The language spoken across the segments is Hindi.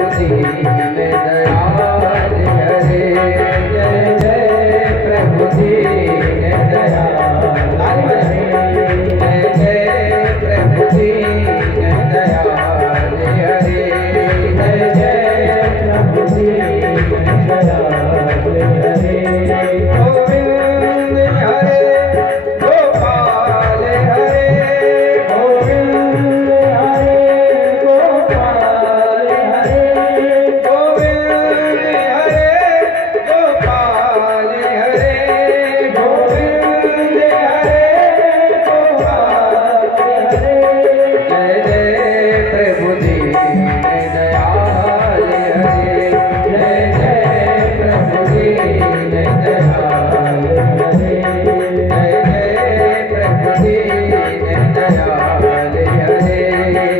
प्रभु दीन दयाल हरे, जय जय प्रभु दीन दयाल हरे, जय जय प्रभु दीन दयाल हरे, जय जय प्रभु दीन दयाल हरे। गोविंद हरे गोपाल हरे, गोविंद हरे गोपाल हरे, गोविंद हरे गोपाल हरे, गोविंद हरे गोपाल हरे, जय जय प्रभु दीन दयाल हरे, जय जय प्रभु दीन दयाल हरे, जय जय प्रभु दीन दयाल हरे,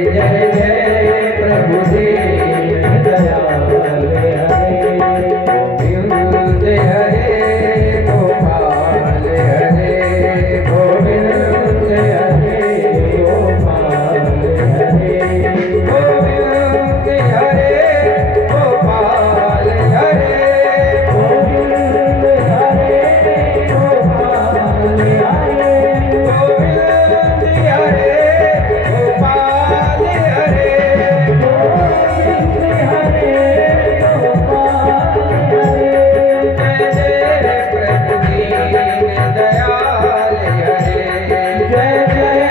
जय जय प्रभु दीन दयाल हरे। गोविंद हरे गोपाल हरे, गोविंद हरे गोपाल हरे, गोविंद हरे गोपाल हरे, गोविंद हरे गोपाल हरे, गोविंद हरे गोपाल हरे, गोविंद हरे गोपाल हरे, जय जय प्रभु दीन दयाल हरे, जय जय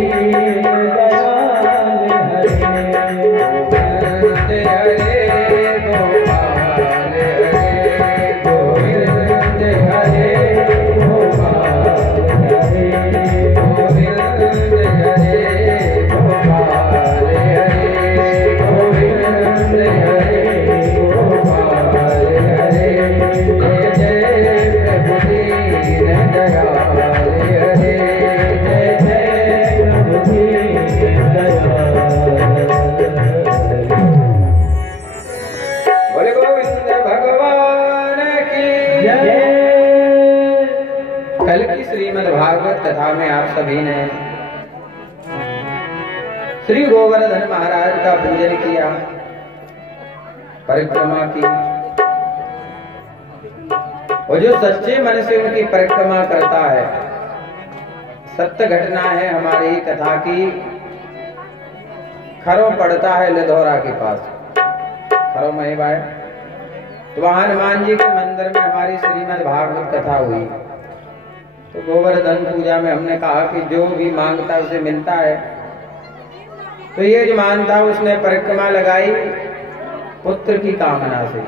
प्रभु दीन दयाल हरे, गोविंद हरे गोपाल हरे, गोविंद हरे गोपाल हरे, गोविंद हरे गोपाल हरे, गोविंद हरे गोपाल हरे, जय जय प्रभु दीन दयाल हरे, जय जय प्रभु दीन दयाल हरे। बोले गोविंद भगवान की जय। कल की श्रीमद् भागवत कथा में आप सभी ने श्री गोवर्धन महाराज का पूजन किया, परिक्रमा की, और जो सच्चे मन से उनकी परिक्रमा करता है, सत्य घटना है हमारी कथा की। खरों पड़ता है लिधौरा के पास, खरों में भाई, तो वहां हनुमान जी के मंदिर में हमारी श्रीमद् भागवत कथा हुई। तो गोवर्धन पूजा में हमने कहा कि जो भी मांगता उसे मिलता है। तो ये जो मानता उसने परिक्रमा लगाई पुत्र की कामना से।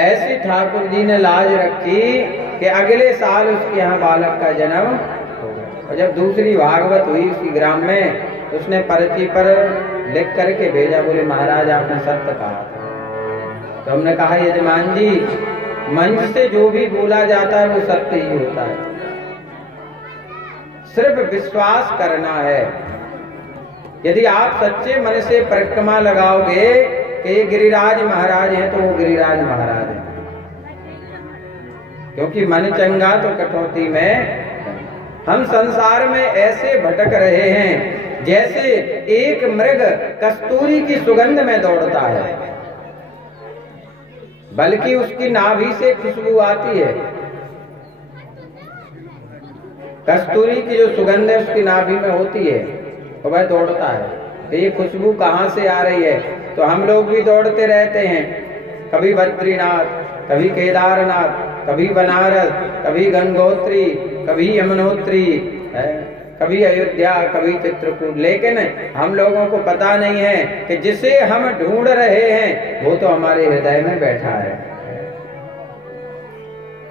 ऐसी ठाकुर जी ने लाज रखी कि अगले साल उसके यहाँ बालक का जन्म होगा। और जब दूसरी भागवत हुई उसी ग्राम में, तो उसने पर्ची पर लिख करके भेजा, बोले महाराज आपने सत्य कहा। तो हमने कहा यजमान जी, मंच से जो भी बोला जाता है वो सत्य ही होता है, सिर्फ विश्वास करना है। यदि आप सच्चे मन से परिक्रमा लगाओगे कि ये गिरिराज महाराज हैं, तो वो गिरिराज महाराज हैं। क्योंकि मन चंगा तो कटौती में। हम संसार में ऐसे भटक रहे हैं जैसे एक मृग कस्तूरी की सुगंध में दौड़ता है, बल्कि उसकी नाभि से खुशबू आती है। कस्तूरी की जो सुगंध है उसकी नाभि में होती है, तो वह दौड़ता है। तो ये खुशबू कहाँ से आ रही है? तो हम लोग भी दौड़ते रहते हैं, कभी बद्रीनाथ, कभी केदारनाथ, कभी बनारस, कभी गंगोत्री, कभी यमुनोत्री, कभी अयोध्या, कभी चित्रकूट। लेकिन हम लोगों को पता नहीं है कि जिसे हम ढूंढ रहे हैं वो तो हमारे हृदय में बैठा है।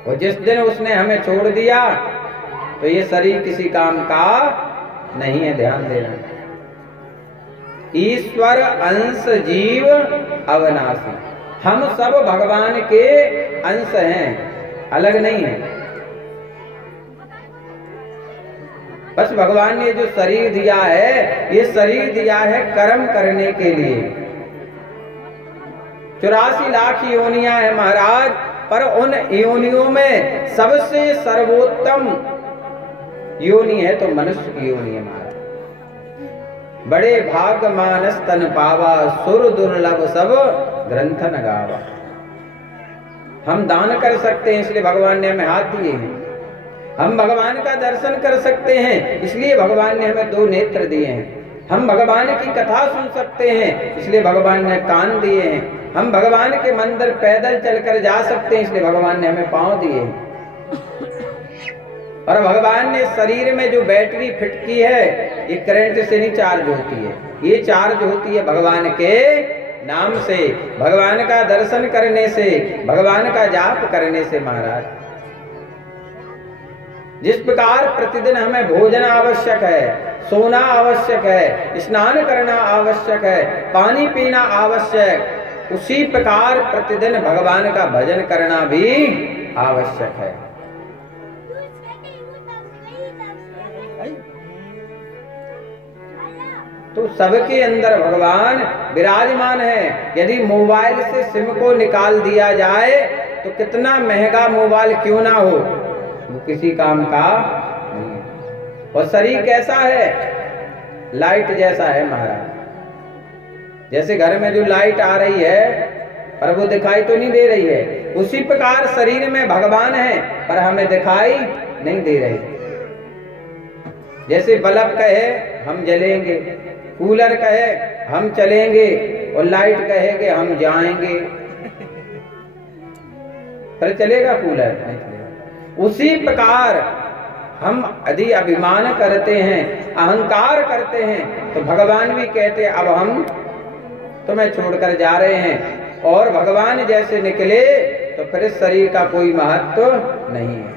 और जिस दिन उसने हमें छोड़ दिया तो ये शरीर किसी काम का नहीं है, ध्यान देना। ईश्वर अंश जीव अविनाशी, हम सब भगवान के अंश हैं, अलग नहीं है। बस भगवान ने जो शरीर दिया है, ये शरीर दिया है कर्म करने के लिए। 84 लाख योनियां है महाराज, पर उन योनियों में सबसे सर्वोत्तम योनि है तो मनुष्य की योनि है महाराज। बड़े भाग मानस तन पावा, सुर दुर्लभ सब ग्रंथ न गावा। हम दान कर सकते हैं इसलिए भगवान ने हमें हाथ दिए हैं। हम भगवान का दर्शन कर सकते हैं इसलिए भगवान ने हमें 2 नेत्र दिए हैं। हम भगवान की कथा सुन सकते हैं इसलिए भगवान ने कान दिए हैं। हम भगवान के मंदिर पैदल चलकर जा सकते हैं इसलिए भगवान ने हमें पांव दिए हैं। और भगवान ने शरीर में जो बैटरी फिट की है ये करंट से नहीं चार्ज होती है, ये चार्ज होती है भगवान के नाम से, भगवान का दर्शन करने से, भगवान का जाप करने से। महाराज जिस प्रकार प्रतिदिन हमें भोजन आवश्यक है, सोना आवश्यक है, स्नान करना आवश्यक है, पानी पीना आवश्यक, उसी प्रकार प्रतिदिन भगवान का भजन करना भी आवश्यक है। तो सबके अंदर भगवान विराजमान है। यदि मोबाइल से सिम को निकाल दिया जाए तो कितना महंगा मोबाइल क्यों ना हो, वो किसी काम का नहीं। और शरीर कैसा है? लाइट जैसा है महाराज। जैसे घर में जो लाइट आ रही है पर वो दिखाई तो नहीं दे रही है, उसी प्रकार शरीर में भगवान है पर हमें दिखाई नहीं दे रही। जैसे बल्ब कहे हम जलेंगे, कूलर कहे हम चलेंगे और लाइट कहेगे हम जाएंगे, पर चलेगा कूलर? नहीं चलेगा। उसी प्रकार हम यदि अभिमान करते हैं, अहंकार करते हैं, तो भगवान भी कहते हैं अब हम तुम्हें छोड़कर जा रहे हैं। और भगवान जैसे निकले तो फिर इस शरीर का कोई महत्व नहीं है।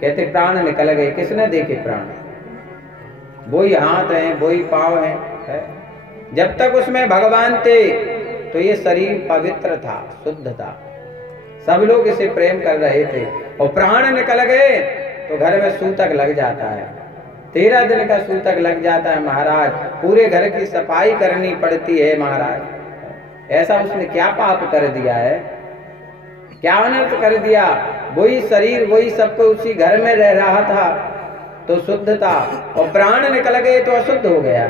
कहते प्राण निकल गए, किसने देखे प्राण? वही हाथ है, वही पांव है। जब तक उसमें भगवान थे तो ये शरीर पवित्र था, शुद्ध था, सब लोग इसे प्रेम कर रहे थे। और प्राण निकल गए तो घर में सूतक लग जाता है, 13 दिन का सूतक लग जाता है महाराज। पूरे घर की सफाई करनी पड़ती है महाराज। ऐसा उसने क्या पाप कर दिया है, क्या अनर्थ कर दिया? वही शरीर, वही सब कुछ उसी घर में रह रहा था तो शुद्ध था, और प्राण निकल गए तो अशुद्ध हो गया।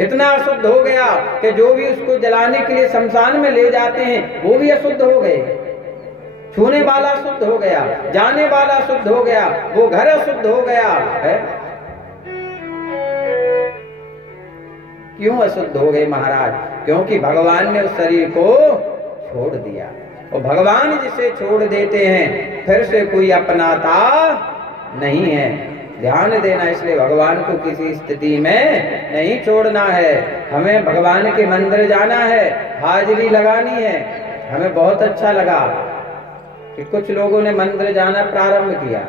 इतना अशुद्ध हो गया कि जो भी उसको जलाने के लिए शमशान में ले जाते हैं वो भी अशुद्ध हो गए। छूने वाला शुद्ध हो गया, जाने वाला शुद्ध हो गया, वो घर अशुद्ध हो गया है। क्यों अशुद्ध हो गए महाराज? क्योंकि भगवान ने उस शरीर को छोड़ दिया। और भगवान जिसे छोड़ देते हैं फिर से कोई अपनाता नहीं है। ध्यान देना, इसलिए भगवान को किसी स्थिति में नहीं छोड़ना है। हमें भगवान के मंदिर जाना है, हाजिरी लगानी है। हमें बहुत अच्छा लगा कि कुछ लोगों ने मंदिर जाना प्रारंभ किया।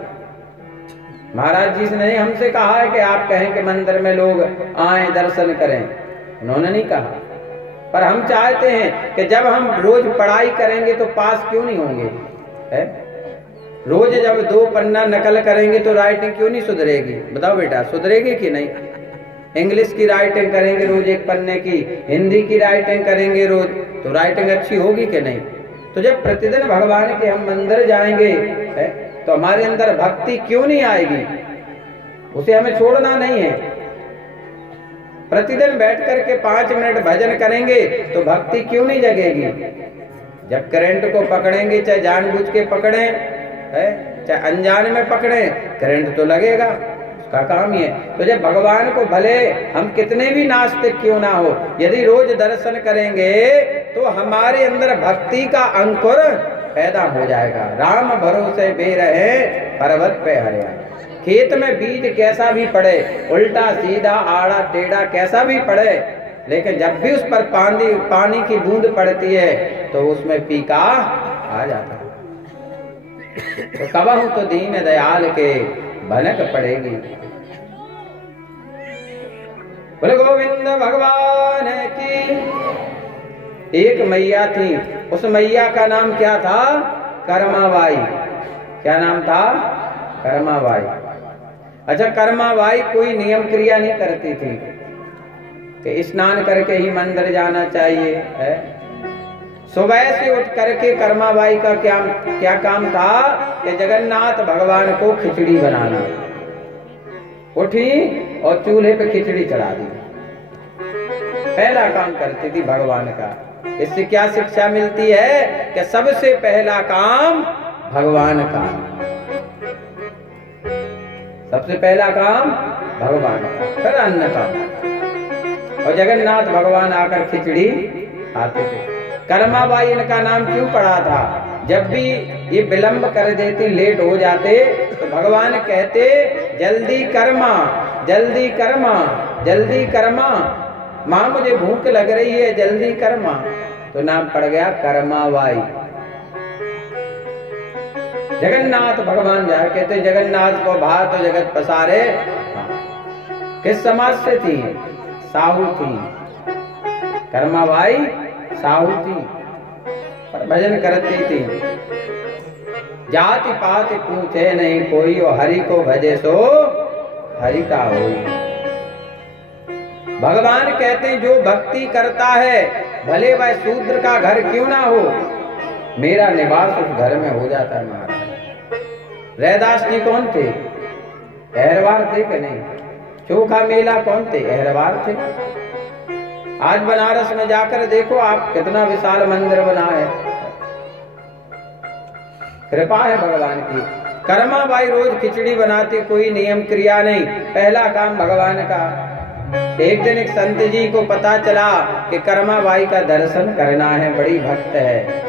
महाराज जी ने हमसे कहा है कि आप कहें कि मंदिर में लोग आए दर्शन करें, उन्होंने नहीं कहा। पर हम चाहते हैं कि जब हम रोज पढ़ाई करेंगे तो पास क्यों नहीं होंगे? है? रोज जब 2 पन्ना नकल करेंगे तो राइटिंग क्यों नहीं सुधरेगी? बताओ बेटा, सुधरेगी कि नहीं? इंग्लिश की राइटिंग करेंगे रोज 1 पन्ने की, हिंदी की राइटिंग करेंगे रोज, तो राइटिंग अच्छी होगी कि नहीं? तो जब प्रतिदिन भगवान के हम मंदिर जाएंगे है, तो हमारे अंदर भक्ति क्यों नहीं आएगी? उसे हमें छोड़ना नहीं है। प्रतिदिन बैठ करके 5 मिनट भजन करेंगे तो भक्ति क्यों नहीं जगेगी? जब करंट को पकड़ेंगे, चाहे जानबूझ के पकड़े है, चाहे अनजान में पकड़े, करंट तो लगेगा, उसका काम ही है। तो जब भगवान को भले हम कितने भी नास्तिक क्यों ना हो, यदि रोज दर्शन करेंगे तो हमारे अंदर भक्ति का अंकुर पैदा हो जाएगा। राम भरोसे बेरहे पर्वत पे हरिया। खेत में बीज कैसा भी पड़े, उल्टा सीधा आड़ा टेढ़ा कैसा भी पड़े, लेकिन जब भी उस पर पानी की बूंद पड़ती है तो उसमें पीका आ जाता है। तो कबहू तो दीन दयाल के भनक पड़ेगी। बोले गोविंद भगवान की। एक मैया थी, उस मैया का नाम क्या था? कर्माबाई। क्या नाम था? कर्माबाई। अच्छा, कर्माबाई कोई नियम क्रिया नहीं करती थी कि स्नान करके ही मंदिर जाना चाहिए है। सुबह से उठ करके कर्माबाई का क्या काम था कि जगन्नाथ भगवान को खिचड़ी बनाना। उठी और चूल्हे पे खिचड़ी चढ़ा दी। पहला काम करती थी भगवान का। इससे क्या शिक्षा मिलती है कि सबसे पहला काम भगवान का, सबसे पहला काम भगवान का, फिर अन्न का। और जगन्नाथ भगवान आकर खिचड़ी खाते थे। कर्माबाई इनका नाम क्यों पड़ा था? जब भी ये विलंब कर देते, लेट हो जाते, तो भगवान कहते जल्दी कर्मा, जल्दी कर्मा, जल्दी कर्मा, माँ मुझे भूख लग रही है, जल्दी कर्मा। तो नाम पड़ गया कर्माबाई। जगन्नाथ भगवान जाए कहते जगन्नाथ को भात जगत पसारे। किस समाज से थी? साहू थी। कर्माबाई साहू थी, पर भजन करती थी। जाति पाति पूछे नहीं कोई, और हरि को भजे सो हरि का होई। भगवान कहते हैं जो भक्ति करता है, भले वह शूद्र का घर क्यों ना हो, मेरा निवास उस घर में हो जाता है। महाराज रैदास जी कौन थे? अहरवार थे कि नहीं? चोखा मेला कौन थे? अहरवार थे। आज बनारस में जाकर देखो आप, कितना विशाल मंदिर बना है। कृपा है भगवान की। कर्माबाई रोज खिचड़ी बनाती, कोई नियम क्रिया नहीं, पहला काम भगवान का। एक दिन एक संत जी को पता चला कि कर्माबाई का दर्शन करना है, बड़ी भक्त है।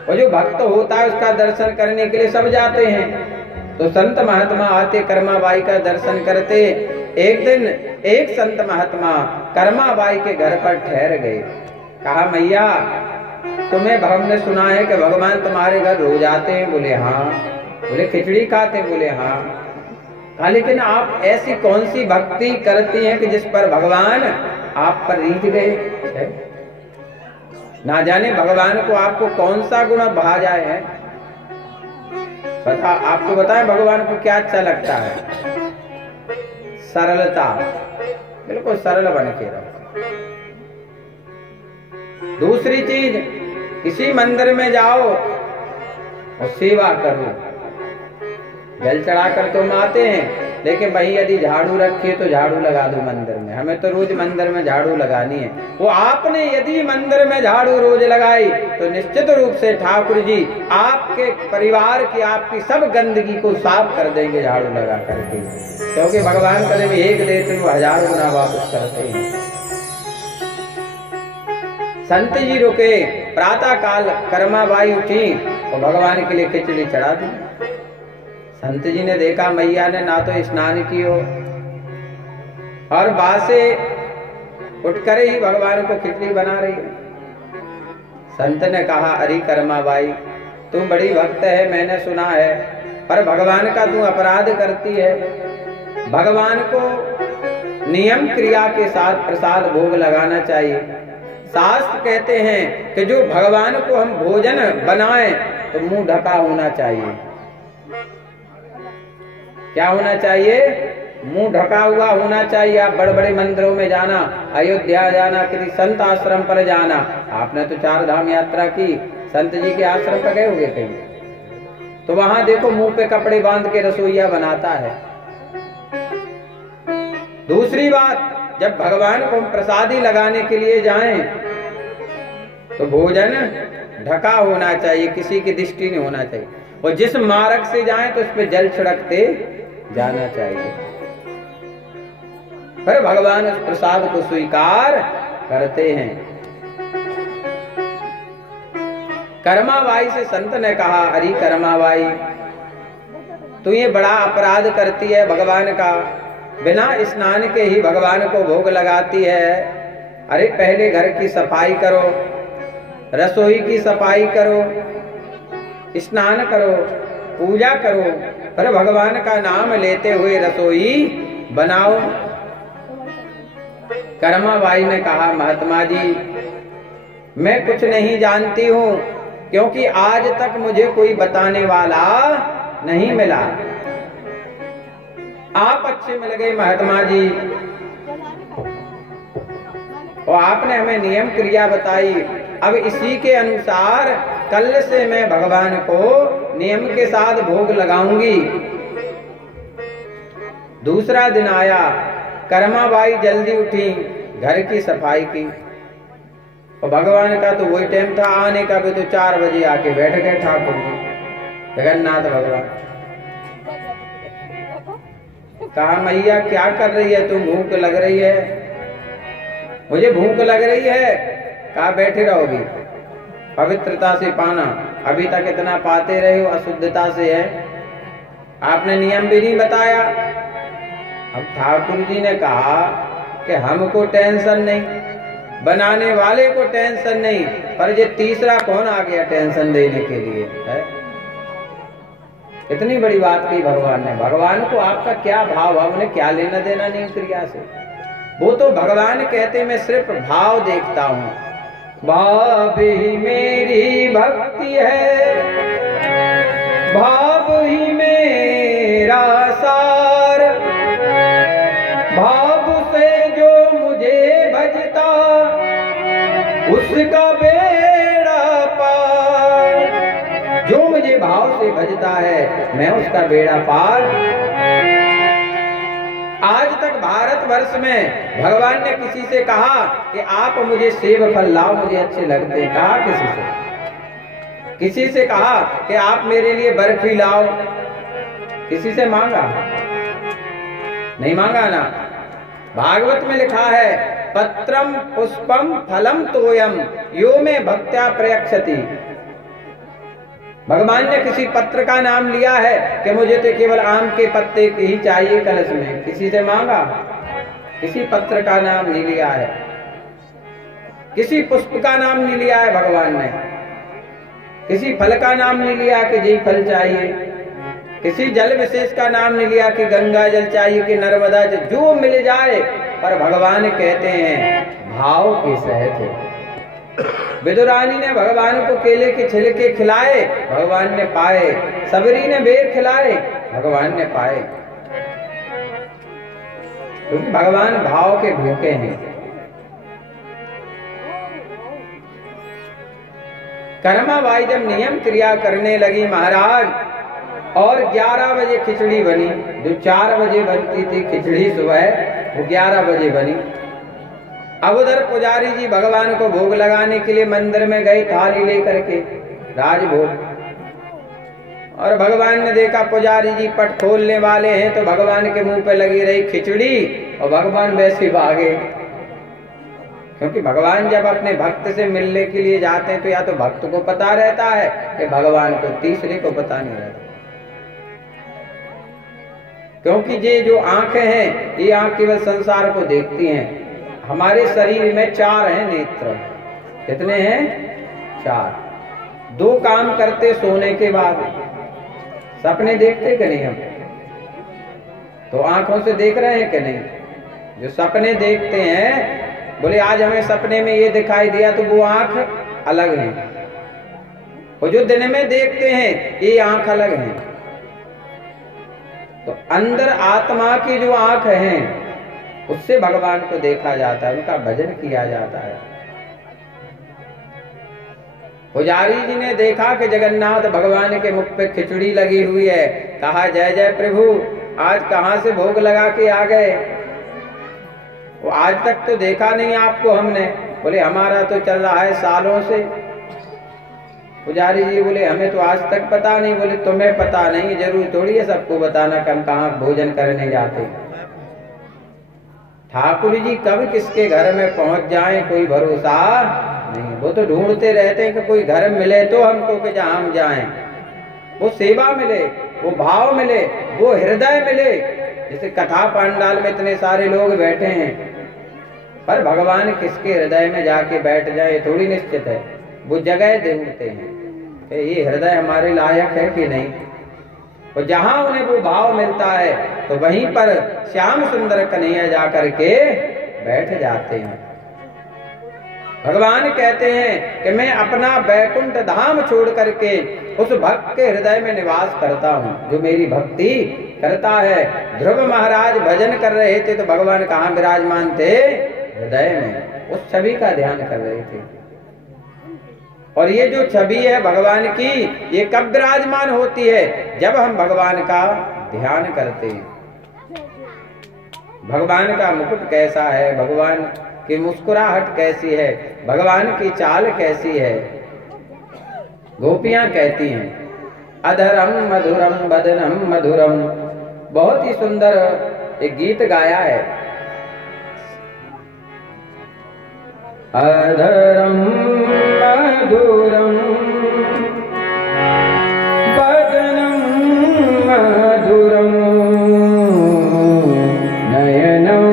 और जो भक्त होता है उसका दर्शन करने के लिए सब जाते हैं। तो संत महात्मा आते, कर्माबाई का दर्शन करते। एक दिन एक संत महात्मा कर्माबाई के घर पर ठहर गए। कहा मैया तुम्हें हमने सुना है कि भगवान तुम्हारे घर रोज आते हैं। बोले हाँ। बोले खिचड़ी खाते? बोले हाँ। हाँ, लेकिन आप ऐसी कौन सी भक्ति करती हैं कि जिस पर भगवान आप पर रीझ गए? ना जाने भगवान को आपको कौन सा गुण भा जाए है। बता, आपको बताएं भगवान को क्या अच्छा लगता है? सरलता, बिल्कुल सरल बन के रहो। दूसरी चीज, किसी मंदिर में जाओ और सेवा करो। जल चढ़ाकर तुम आते हैं, लेकिन वही यदि झाड़ू रखी है तो झाड़ू लगा दो मंदिर में। हमें तो रोज मंदिर में झाड़ू लगानी है। वो आपने यदि मंदिर में झाड़ू रोज लगाई तो निश्चित रूप से ठाकुर जी आपके परिवार की, आपकी सब गंदगी को साफ कर देंगे झाड़ू लगा करके। क्योंकि भगवान कभी भी एक देते वो 1000 गुना वापस करते हैं। संत जी रुके, प्रातः काल कर्माबाई उठी और भगवान के लिए खिचड़ी चढ़ा दी। संत जी ने देखा मैया ने ना तो स्नान कियो और बासे उठकर ही भगवान को खिचड़ी बना रही है। संत ने कहा अरे कर्माबाई तुम बड़ी भक्त है, मैंने सुना है, पर भगवान का तू अपराध करती है। भगवान को नियम क्रिया के साथ प्रसाद भोग लगाना चाहिए। शास्त्र कहते हैं कि जो भगवान को हम भोजन बनाएं तो मुंह ढका होना चाहिए। क्या होना चाहिए? मुंह ढका हुआ होना चाहिए। आप बड़े बड़े मंदिरों में जाना, अयोध्या जाना, किसी संत आश्रम पर जाना, आपने तो 4 धाम यात्रा की, संत जी के आश्रम पर गए होंगे कहीं, तो वहां देखो मुंह पे कपड़े बांध के रसोईया बनाता है। दूसरी बात, जब भगवान को प्रसादी लगाने के लिए जाएं तो भोजन ढका होना चाहिए, किसी की दृष्टि नहीं होना चाहिए। और जिस मार्ग से जाएं तो उस पर जल छिड़कते जाना चाहिए। फिर भगवान उस प्रसाद को स्वीकार करते हैं। कर्माबाई से संत ने कहा अरे कर्माबाई तू ये बड़ा अपराध करती है भगवान का, बिना स्नान के ही भगवान को भोग लगाती है। अरे पहले घर की सफाई करो, रसोई की सफाई करो, स्नान करो, पूजा करो, फिर भगवान का नाम लेते हुए रसोई बनाओ। कर्माबाई ने कहा महात्मा जी मैं कुछ नहीं जानती हूँ, क्योंकि आज तक मुझे कोई बताने वाला नहीं मिला। आप अच्छे मिल गए महात्मा जी, और आपने हमें नियम क्रिया बताई। अब इसी के अनुसार कल से मैं भगवान को नियम के साथ भोग लगाऊंगी। दूसरा दिन आया, कर्माबाई जल्दी उठी, घर की सफाई की, और भगवान का तो वही टाइम था आने का भी, तो 4 बजे आके बैठ गए ठाकुर जी जगन्नाथ भगवान। कहा मैया क्या कर रही है तुम, भूख लग रही है? मुझे भूख लग रही है। कहा बैठे रहोगी, पवित्रता से पाना, अभी तक इतना पाते रहे हो, अशुद्धता से है, आपने नियम भी नहीं बताया। अब ठाकुर जी ने कहा कि हमको टेंशन नहीं, बनाने वाले को टेंशन नहीं, पर ये तीसरा कौन आ गया टेंशन देने के लिए है? इतनी बड़ी बात की भगवान ने। भगवान को आपका क्या भाव, उन्हें क्या लेना देना नहीं क्रिया से। वो तो भगवान कहते मैं सिर्फ भाव देखता हूं, भाव ही मेरी भक्ति है, भाव ही मेरा सार, भाव से जो मुझे भजता उसका बेड़ा पार। जो मुझे भाव से भजता है मैं उसका बेड़ा पार। आज तक भारतवर्ष में भगवान ने किसी से कहा कि आप मुझे सेब फल लाओ, मुझे अच्छे लगते हैं? कहा किसी से? किसी से कहा कि आप मेरे लिए बर्फी लाओ? किसी से मांगा? नहीं मांगा ना। भागवत में लिखा है पत्रम पुष्पम फलम तोयम यो में भक्त्या प्रयक्षति। भगवान ने किसी पत्र का नाम लिया है कि मुझे तो केवल आम के पत्ते ही चाहिए कलश में। किसी से मांगा? किसी पत्र का नाम नहीं लिया है, किसी पुष्प का नाम नहीं लिया है भगवान ने, किसी फल का नाम नहीं लिया कि जी फल चाहिए, किसी जल विशेष का नाम नहीं लिया कि गंगा जल चाहिए कि नर्मदा जल, जो मिल जाए। पर भगवान कहते हैं भाव के सहत है। विदुरानी ने भगवान को केले के छिलके खिलाए, भगवान ने पाए। सबरी ने बेर खिलाए, भगवान ने पाए, क्योंकि भगवान भाव के भूखे हैं। कर्माबाई जब नियम क्रिया करने लगी महाराज, और 11 बजे खिचड़ी बनी, जो 4 बजे बनती थी खिचड़ी सुबह, वो 11 बजे बनी। अब उधर पुजारी जी भगवान को भोग लगाने के लिए मंदिर में गए थाली लेकर के, राजभोग। और भगवान ने देखा पुजारी जी पट खोलने वाले हैं, तो भगवान के मुंह पे लगी रही खिचड़ी, और भगवान वैसे भागे। क्योंकि भगवान जब अपने भक्त से मिलने के लिए जाते हैं तो या तो भक्त को पता रहता है कि भगवान को तीसरे को पता नहीं रहता। क्योंकि ये जो आंखें हैं, ये आंख केवल संसार को देखती हैं। हमारे शरीर में 4 हैं नेत्र। कितने हैं? 4। 2 काम करते सोने के बाद। सपने देखते कि नहीं हम? तो आंखों से देख रहे हैं कि नहीं? जो सपने देखते हैं, बोले आज हमें सपने में ये दिखाई दिया, तो वो आंख अलग है। और जो दिन में देखते हैं ये आंख अलग है। तो अंदर आत्मा की जो आंख है उससे भगवान को देखा जाता है, उनका भजन किया जाता है। पुजारी जी ने देखा कि जगन्नाथ भगवान के मुख पे खिचड़ी लगी हुई है। कहा जय जय प्रभु, आज कहां से भोग लगा के आ गए? वो आज तक तो देखा नहीं आपको हमने। बोले हमारा तो चल रहा है सालों से। पुजारी जी बोले हमें तो आज तक पता नहीं। बोले तुम्हें पता नहीं, जरूर थोड़ी है सबको बताना कि हम कहाँ भोजन करने जाते। ठाकुर जी कब किसके घर में पहुंच जाएं कोई भरोसा नहीं। वो तो ढूंढते रहते हैं कि कोई घर मिले तो हमको कि जहां हम जाएं, वो सेवा मिले, वो भाव मिले, वो हृदय मिले। जैसे कथा पंडाल में इतने सारे लोग बैठे हैं, पर भगवान किसके हृदय में जाके बैठ जाए थोड़ी निश्चित है। वो जगह ढूंढते हैं कि ये हृदय हमारे लायक है कि नहीं। और जहां उन्हें वो भाव मिलता है तो वहीं पर श्याम सुंदर कन्हैया जाकर के बैठ जाते हैं। भगवान कहते हैं कि मैं अपना बैकुंठ धाम छोड़ करके उस भक्त के हृदय में निवास करता हूँ जो मेरी भक्ति करता है। ध्रुव महाराज भजन कर रहे थे तो भगवान कहाँ विराजमान थे? हृदय में। उस छवि का ध्यान कर रहे थे। और ये जो छवि है भगवान की, ये कब विराजमान होती है? जब हम भगवान का ध्यान करते हैं। भगवान का मुकुट कैसा है, भगवान की मुस्कुराहट कैसी है, भगवान की चाल कैसी है। गोपियां कहती हैं अधरम मधुरम बदनम मधुरम। बहुत ही सुंदर एक गीत गाया है। अधरम मधुरम बदनम मधुरम नयनम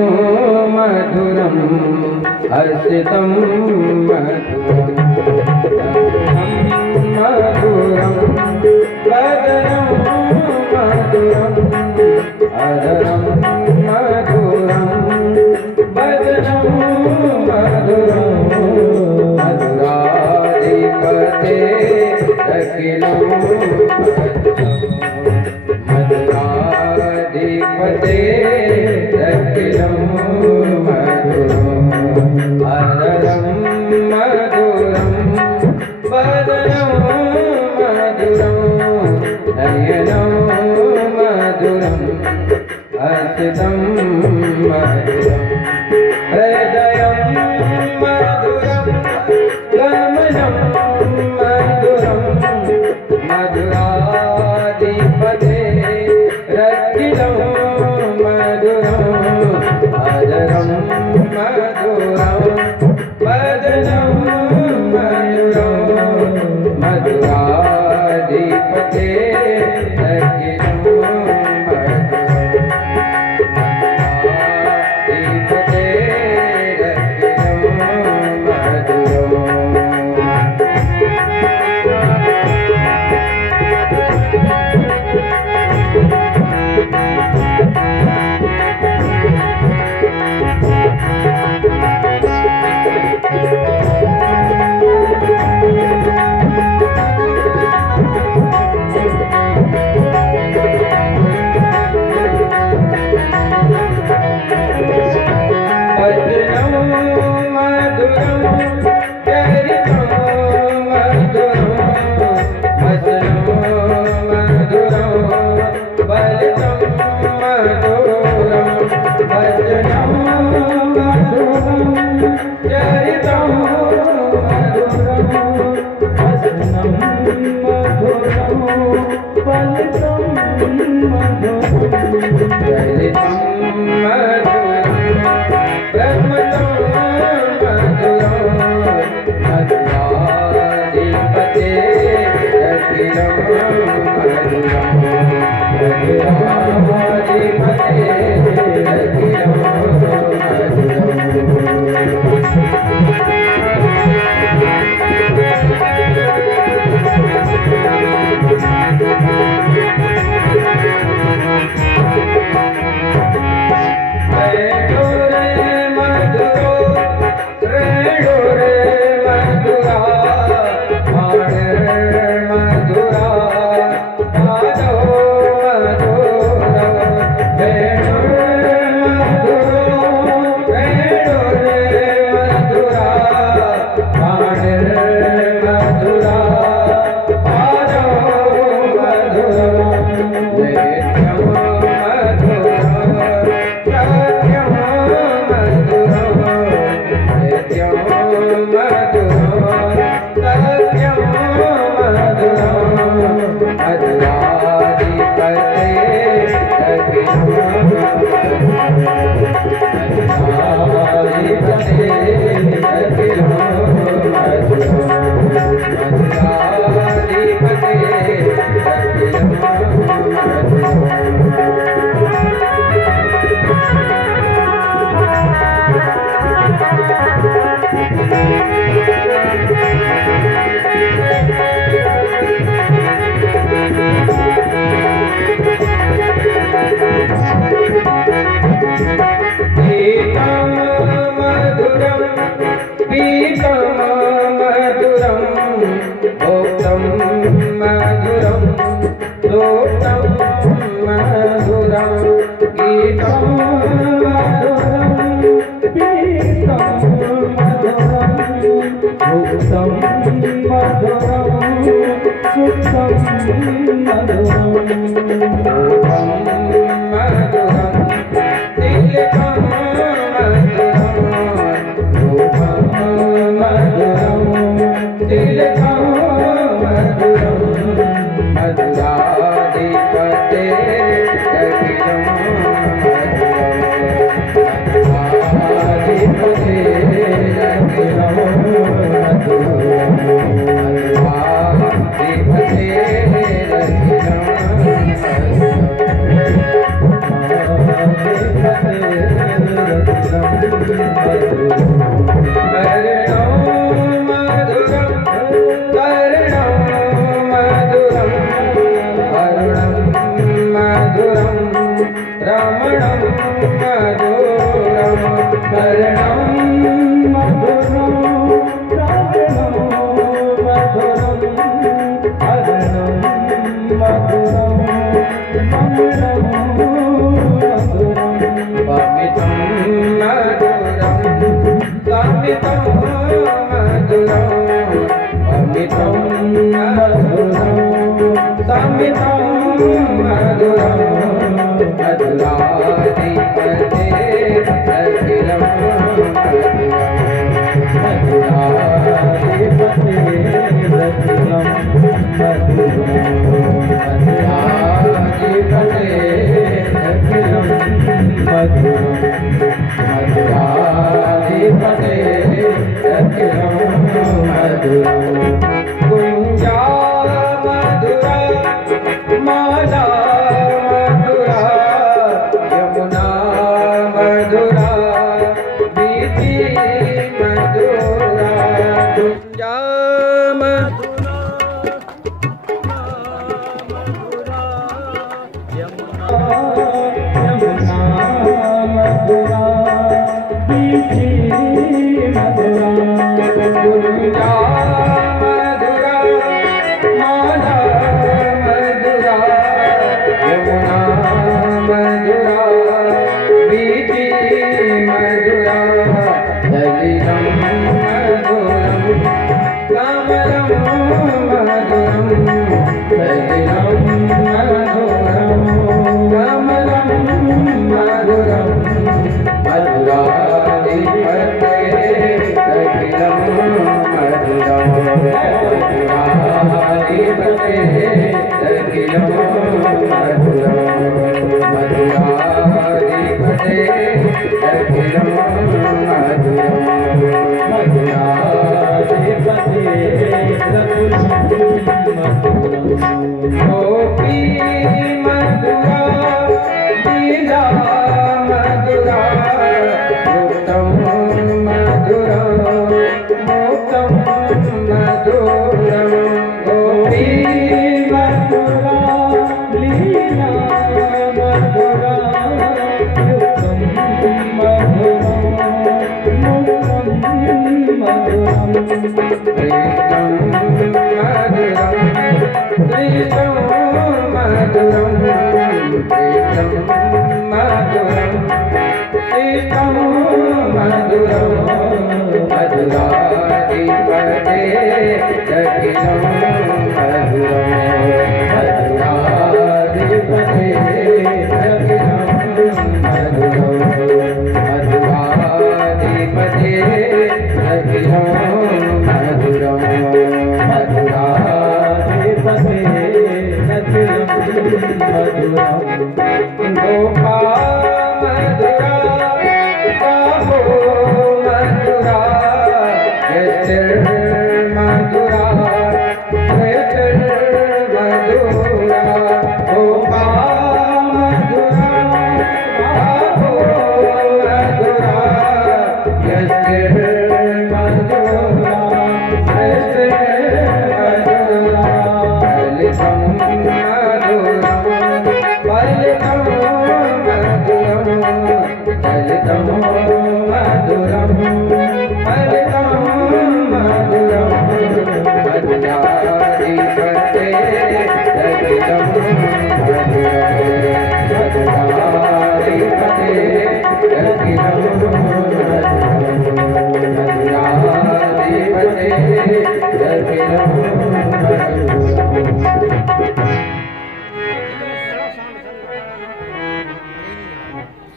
मधुरम हर्षितम मधुरम मधुरम बदनम मधुरम अधरम मधुरम बदनम मधुरम मधुराधिपते अखिलम मधुराधिपते अखिलम मधुरम अधरम मधुरम बदनम मधुरम नयनम मधुरम हर्षितम मधुरम हृदयम मधुरम गमनम मधुरम मधुराधिपते रखिलम मधुरम अधरम मधुरम बदनम मधुरम मधुराधिपते रखिलम मधुरम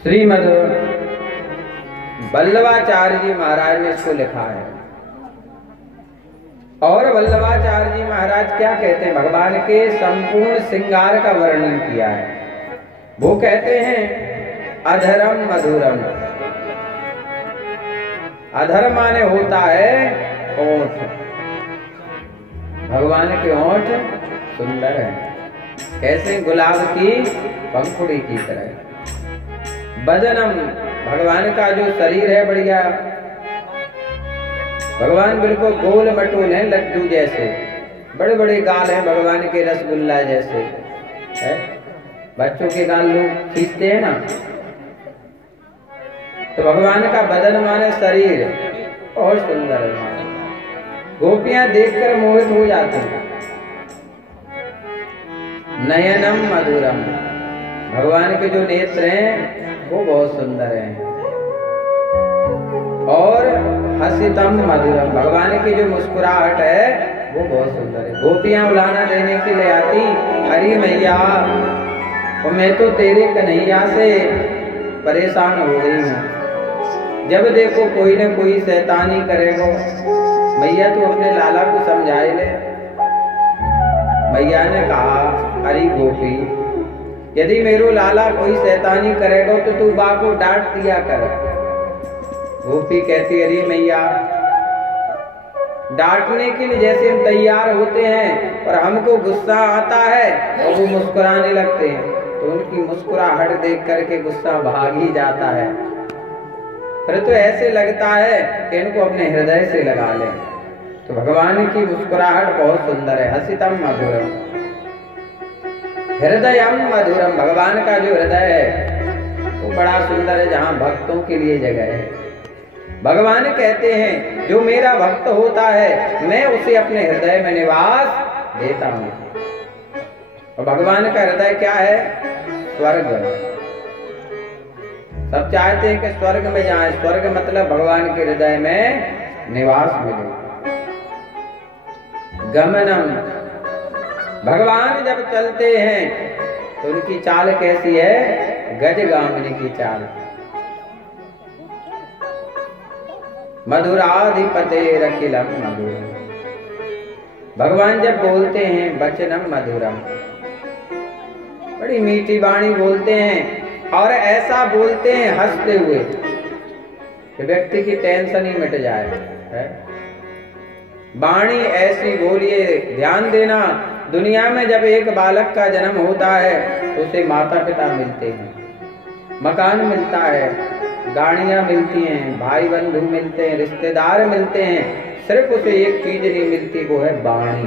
श्रीमद् वल्लभाचार्य जी महाराज ने इसको लिखा है। और वल्लभाचार्य जी महाराज क्या कहते हैं, भगवान के संपूर्ण श्रृंगार का वर्णन किया है। वो कहते हैं अधरम मधुरम। अधर माने होता है ओठ। भगवान के ओठ सुंदर है, कैसे गुलाब की पंखुड़ी की तरह। बदनम भगवान का जो शरीर है बढ़िया, भगवान बिल्कुल गोल मटोल है, लड्डू जैसे, बड़े बड़े गाल हैं भगवान के, रसगुल्ला जैसे है। बच्चों के गाल लोग खींचते हैं ना, तो भगवान का बदन माने शरीर बहुत सुंदर है। गोपियां देखकर मोहित हो जाती हैं। नयनम मधुरम, भगवान के जो नेत्र हैं वो बहुत सुंदर हैं। और हसितम मधुरम, भगवान की जो मुस्कुराहट है वो बहुत सुंदर है। गोपियां उलाना देने के लिए आती, हरी मैया और मैं तो तेरे कन्हैया से परेशान हो गई हूँ। जब देखो कोई न कोई शैतानी करेगा, मैया तू अपने लाला को समझाए ले। मैया ने कहा, हरी गोपी, यदि मेरो लाला कोई शैतानी करेगा तो तू बा को डांट दिया कर। गोपी कहती, अरे मैया, डांटने के लिए जैसे हम तैयार होते हैं और हमको गुस्सा आता है और वो मुस्कुराने लगते हैं, तो उनकी मुस्कुराहट देख करके गुस्सा भाग ही जाता है। फिर तो ऐसे लगता है कि इनको अपने हृदय से लगा लें। तो भगवान की मुस्कुराहट बहुत सुंदर है। हसितम मधुरम, हृदयम मधुरम, भगवान का जो हृदय है वो बड़ा सुंदर है, जहाँ भक्तों के लिए जगह है। भगवान कहते हैं, जो मेरा भक्त होता है मैं उसे अपने हृदय में निवास देता हूँ। और भगवान का हृदय क्या है? स्वर्ग। सब चाहते हैं कि स्वर्ग में जाएं। स्वर्ग मतलब भगवान के हृदय में निवास मिले। गमनम, भगवान जब चलते हैं तो उनकी चाल कैसी है? गजगामिनी की चाल। मधुराधिपते रखिलम मधुरम, भगवान जब बोलते हैं वचनम मधुरम, बड़ी मीठी वाणी बोलते हैं और ऐसा बोलते हैं हंसते हुए कि व्यक्ति की टेंशन ही मिट जाए है। वाणी ऐसी बोलिए, ध्यान देना, दुनिया में जब एक बालक का जन्म होता है तो उसे माता पिता मिलते हैं, मकान मिलता है, गाड़ियां मिलती हैं, भाई बंधु मिलते हैं, रिश्तेदार मिलते हैं, सिर्फ उसे एक चीज नहीं मिलती, वो है वाणी।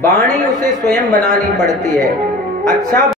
वाणी उसे स्वयं बनानी पड़ती है। अच्छा